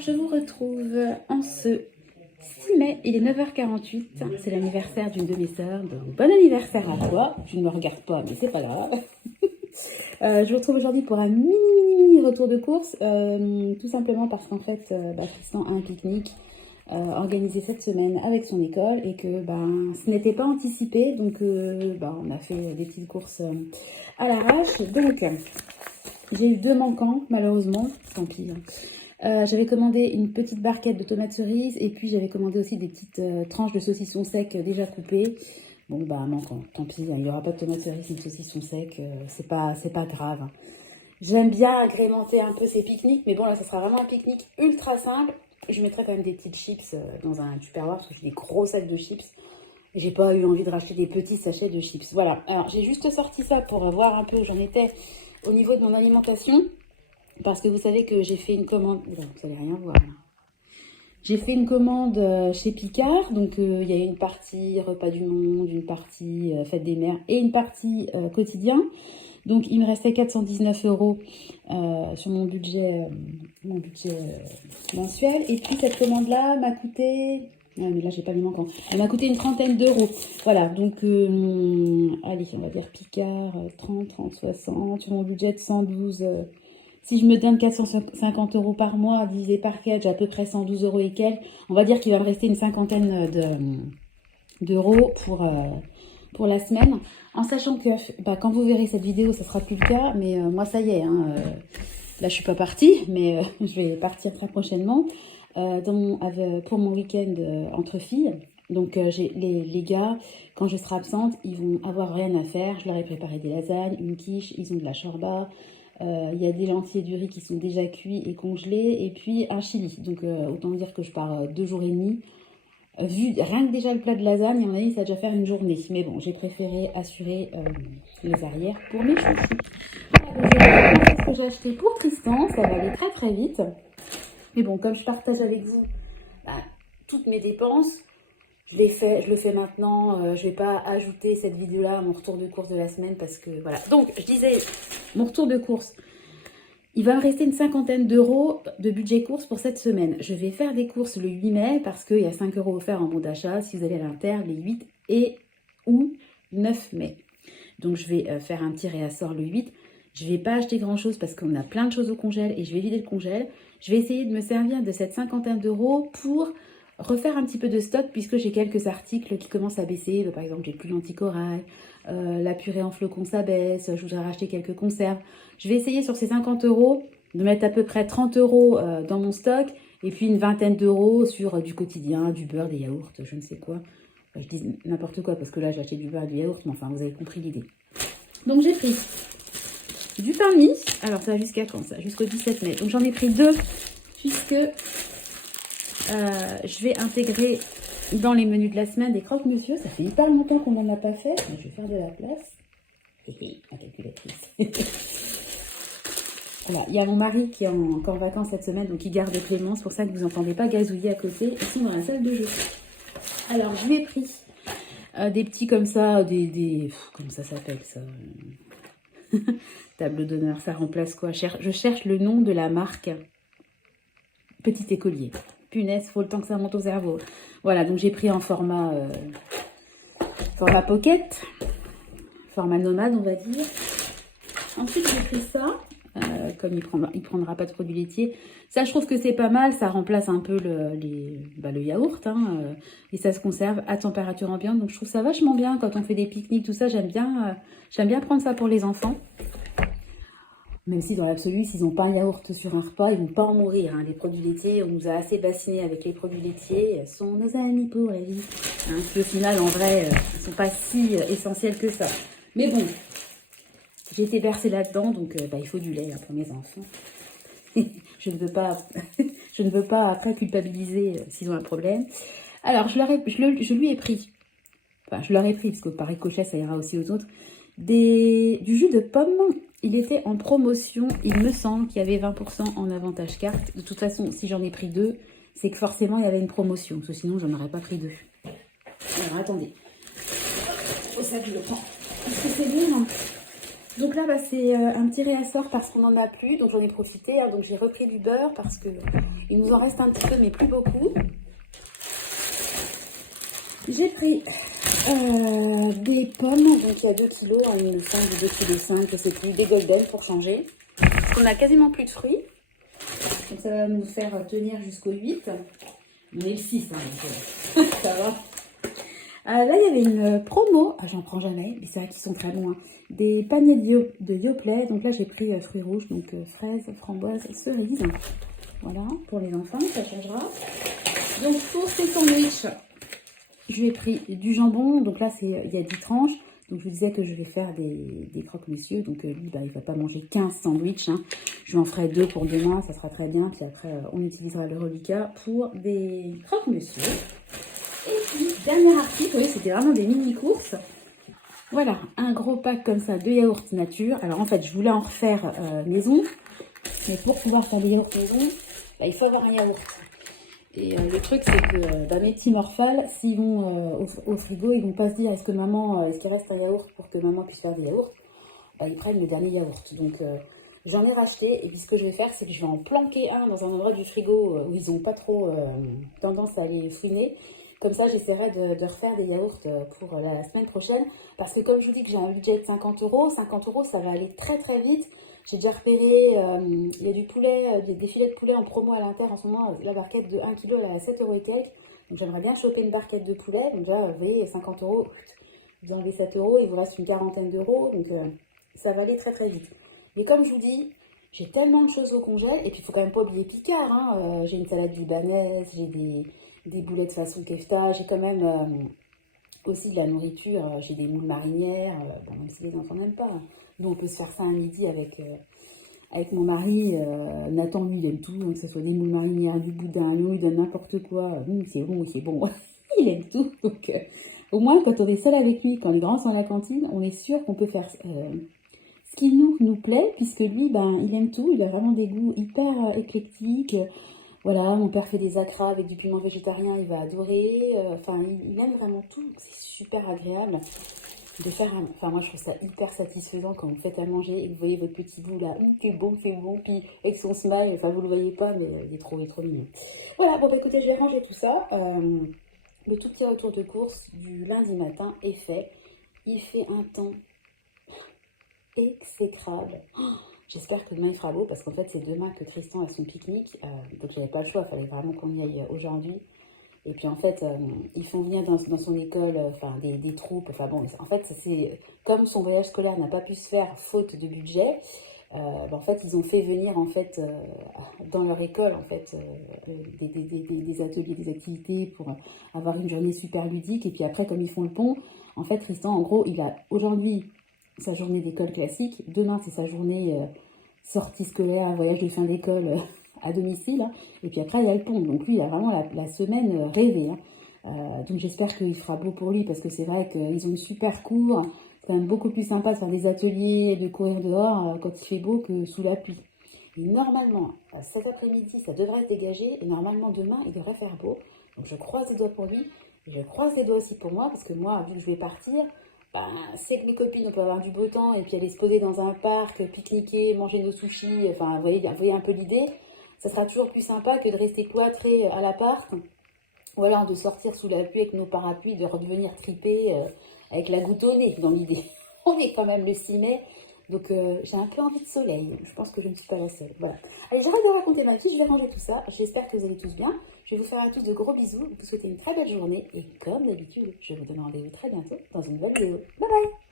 Alors, je vous retrouve en ce 6 mai, il est 9h48, c'est l'anniversaire d'une de mes sœurs, donc bon anniversaire à toi, tu ne me regardes pas mais c'est pas grave. Je vous retrouve aujourd'hui pour un mini retour de course, tout simplement parce qu'en fait, Tristan a un pique-nique organisé cette semaine avec son école et que ce n'était pas anticipé, donc on a fait des petites courses à l'arrache. Donc, j'ai eu 2 manquants, malheureusement, tant pis. J'avais commandé une petite barquette de tomates cerises et puis j'avais commandé aussi des petites tranches de saucisson sec déjà coupées. Bon, manquant, tant pis, il n'y aura pas de tomates cerises et de saucisson sec, c'est pas grave. J'aime bien agrémenter un peu ces pique-niques, mais bon, là, ça sera vraiment un pique-nique ultra simple. Je mettrai quand même des petites chips dans un tupperware parce que j'ai des gros sacs de chips. Et j'ai pas eu envie de racheter des petits sachets de chips. Voilà, alors j'ai juste sorti ça pour voir un peu où j'en étais au niveau de mon alimentation. Parce que vous savez que j'ai fait une commande... Oula, vous allez rien voir. J'ai fait une commande chez Picard. Donc, il y a une partie repas du monde, une partie fête des mères et une partie quotidien. Donc, il me restait 419 € sur mon budget, mensuel. Et puis, cette commande-là m'a coûté... Ah, mais là, j'ai pas les manquants. Elle m'a coûté une trentaine d'euros. Voilà, donc, allez, on va dire Picard, 30, 60, sur mon budget de 112... si je me donne 450 € par mois, divisé par 4, j'ai à peu près 112 € et quelques. On va dire qu'il va me rester une cinquantaine d'euros pour la semaine. En sachant que quand vous verrez cette vidéo, ça sera plus le cas. Mais moi, ça y est. Là, je suis pas partie, mais je vais partir très prochainement pour mon week-end entre filles. Donc, les gars, quand je serai absente, ils vont avoir rien à faire. Je leur ai préparé des lasagnes, une quiche, ils ont de la shorba. Il y a des lentilles et du riz qui sont déjà cuits et congelés, et puis un chili. Donc, autant dire que je pars 2 jours et demi. Vu rien que déjà le plat de lasagne, à mon avis, ça va déjà faire une journée. Mais bon, j'ai préféré assurer les arrières pour mes chouchous. Voilà, donc ce que j'ai acheté pour Tristan, ça va aller très très vite. Mais bon, comme je partage avec vous toutes mes dépenses, je le fais maintenant. Je ne vais pas ajouter cette vidéo-là à mon retour de course de la semaine parce que voilà. Donc, je disais, mon retour de course, il va me rester une cinquantaine d'euros de budget course pour cette semaine. Je vais faire des courses le 8 mai parce qu'il y a 5 € offerts en bon d'achat si vous allez à l'Inter les 8 et ou 9 mai. Donc, je vais faire un petit réassort le 8. Je ne vais pas acheter grand-chose parce qu'on a plein de choses au congèle et je vais vider le congèle. Je vais essayer de me servir de cette cinquantaine d'euros pour refaire un petit peu de stock puisque j'ai quelques articles qui commencent à baisser. Par exemple, j'ai plus l'anticorail, la purée en flocons ça baisse, je voudrais racheter quelques conserves. Je vais essayer sur ces 50 € de mettre à peu près 30 € dans mon stock et puis une vingtaine d'euros sur du quotidien, du beurre, des yaourts, je ne sais quoi. Enfin, je dis n'importe quoi parce que là j'ai acheté du beurre et du yaourt, mais enfin vous avez compris l'idée. Donc j'ai pris du pain de mie, alors ça va jusqu'à quand ça? Jusqu'au 17 mai. Donc j'en ai pris 2 puisque je vais intégrer dans les menus de la semaine des croque-monsieur. Ça fait hyper longtemps qu'on n'en a pas fait. Je vais faire de la place. Ma calculatrice. Voilà, il y a mon mari qui est encore en vacances cette semaine, donc il garde Clément. C'est pour ça que vous n'entendez pas gazouiller à côté. Ils sont dans la salle de jeu. Alors, je lui ai pris des petits comme ça, comment ça s'appelle ça? Table d'honneur, ça remplace quoi? Je cherche le nom de la marque. Petit écolier. Punaise, faut le temps que ça monte au cerveau. Voilà, donc j'ai pris en format pocket, format nomade, on va dire. Ensuite, j'ai pris ça, comme il prendra pas de produits laitiers. Ça, je trouve que c'est pas mal. Ça remplace un peu le yaourt, et ça se conserve à température ambiante. Donc, je trouve ça vachement bien quand on fait des pique-niques, tout ça. J'aime bien prendre ça pour les enfants. Même si dans l'absolu, s'ils n'ont pas un yaourt sur un repas, ils ne vont pas en mourir. Les produits laitiers, on nous a assez bassinés avec les produits laitiers. Sont nos amis pour la vie. Puis au final, en vrai, ils ne sont pas si essentiels que ça. Mais bon, j'ai été bercée là-dedans, donc il faut du lait pour mes enfants. je ne veux pas après culpabiliser s'ils ont un problème. Alors, je lui ai pris, parce que par ricochet, ça ira aussi aux autres, du jus de pomme. Il était en promotion, il me semble qu'il y avait 20% en avantage carte. De toute façon, si j'en ai pris 2, c'est que forcément il y avait une promotion, parce que sinon j'en aurais pas pris 2. Alors attendez. Oh ça je le prends. Est-ce que c'est bien? Donc là, bah, c'est un petit réassort parce qu'on n'en a plus. Donc j'en ai profité. Hein, donc j'ai repris du beurre parce que il nous en reste un petit peu, mais plus beaucoup. J'ai pris des pommes. Donc il y a 2 kilos. Hein, il me semble 2,5 kg, je sais plus. Des golden pour changer. Parce qu'on a quasiment plus de fruits. Donc ça va nous faire tenir jusqu'au 8. On est le 6, hein, donc ça va. Là, il y avait une promo. Ah, j'en prends jamais, mais c'est vrai qu'ils sont très bons. Hein. Des paniers de Yoplait. Donc là, j'ai pris fruits rouges, donc fraises, framboises, cerises. Voilà, pour les enfants, ça changera. Donc pour ces sandwichs, j'ai pris du jambon. Donc là, il y a 10 tranches. Donc je vous disais que je vais faire des croque-monsieur. Donc lui, bah, il ne va pas manger 15 sandwichs. Hein. Je lui en ferai 2 pour demain, ça sera très bien. Puis après, on utilisera le reliquat pour des croque-monsieur. Et puis, dernier article, oui, c'était vraiment des mini-courses. Voilà, un gros pack comme ça de yaourt nature. Alors en fait, je voulais en refaire maison. Mais pour pouvoir faire des yaourts maison, bah, il faut avoir un yaourt. Et le truc, c'est que bah, mes petits morphales, s'ils vont au frigo, ils vont pas se dire est-ce qu'il reste un yaourt pour que maman puisse faire des yaourts. Bah, ils prennent le dernier yaourt. Donc j'en ai racheté. Et puis ce que je vais faire, c'est que je vais en planquer un dans un endroit du frigo où ils n'ont pas trop tendance à aller fouiner. Comme ça, j'essaierai de refaire des yaourts pour la semaine prochaine. Parce que comme je vous dis que j'ai un budget de 50 €, 50 €, ça va aller très très vite. J'ai déjà repéré, il y a du poulet, des filets de poulet en promo à l'Inter en ce moment. La barquette de 1 kg, elle est à 7 € et quelques. Donc j'aimerais bien choper une barquette de poulet. Donc déjà, vous voyez, 50 €, vous enlevez 7 €, il vous reste une quarantaine d'euros. Donc ça va aller très très vite. Mais comme je vous dis, j'ai tellement de choses au congèle. Et puis il faut quand même pas oublier Picard. Hein. J'ai une salade libanaise, j'ai des boulettes façon kefta. J'ai quand même aussi de la nourriture. J'ai des moules marinières, bon, même si les enfants n'aiment pas. Hein. Nous, on peut se faire ça un midi avec mon mari. Nathan, lui, il aime tout. Donc, que ce soit des moules marinières, du boudin, nous, il donne n'importe quoi. C'est bon, c'est bon. Il aime tout. Donc, au moins, quand on est seul avec lui, quand les grands sont à la cantine, on est sûr qu'on peut faire ce qui nous plaît, puisque lui, ben, il aime tout. Il a vraiment des goûts hyper éclectiques. Voilà, mon père fait des acras avec du piment végétarien, il va adorer. Enfin, il aime vraiment tout. C'est super agréable de faire Enfin, moi, je trouve ça hyper satisfaisant quand vous faites à manger et que vous voyez votre petit bout là. C'est bon, c'est bon. Puis avec son smile, enfin, vous le voyez pas, mais il est trop mignon. Voilà, bon, bah écoutez, je vais ranger tout ça. Le tout petit retour de course du lundi matin est fait. Il fait un temps exécrable. J'espère que demain il fera beau parce qu'en fait c'est demain que Tristan a son pique-nique. Donc il n'y avait pas le choix, il fallait vraiment qu'on y aille aujourd'hui. Et puis en fait, ils font venir dans son école des troupes. Enfin bon, en fait, c'est comme son voyage scolaire n'a pas pu se faire faute de budget. En fait, ils ont fait venir en fait dans leur école en fait des ateliers, des activités pour avoir une journée super ludique. Et puis après, comme ils font le pont, en fait, Tristan, en gros, il a aujourd'hui sa journée d'école classique. Demain, c'est sa journée sortie scolaire, voyage de fin d'école à domicile. Hein. Et puis après, il y a le pont. Donc lui, il a vraiment la semaine rêvée. Hein. Donc j'espère qu'il fera beau pour lui parce que c'est vrai qu'ils ont une super cour. C'est quand même beaucoup plus sympa de faire des ateliers et de courir dehors quand il fait beau que sous la pluie. Et normalement, cet après-midi, ça devrait se dégager. Et normalement, demain, il devrait faire beau. Donc je croise les doigts pour lui. Et je croise les doigts aussi pour moi parce que moi, vu que je vais partir, c'est que mes copines, on peut avoir du beau temps et puis aller se poser dans un parc, pique-niquer, manger nos sushis. Enfin, vous voyez un peu l'idée. Ça sera toujours plus sympa que de rester cloîtré à l'appart. Ou alors de sortir sous la pluie avec nos parapluies, de redevenir tripé avec la goutte au nez dans l'idée. On est quand même le 6 mai. Donc j'ai un peu envie de soleil. Je pense que je ne suis pas la seule. Voilà. Allez, j'arrête de raconter ma vie. Je vais ranger tout ça. J'espère que vous allez tous bien. Je vais vous faire à tous de gros bisous. Vous souhaiter une très belle journée. Et comme d'habitude, je vous donne rendez-vous très bientôt dans une nouvelle vidéo. Bye bye!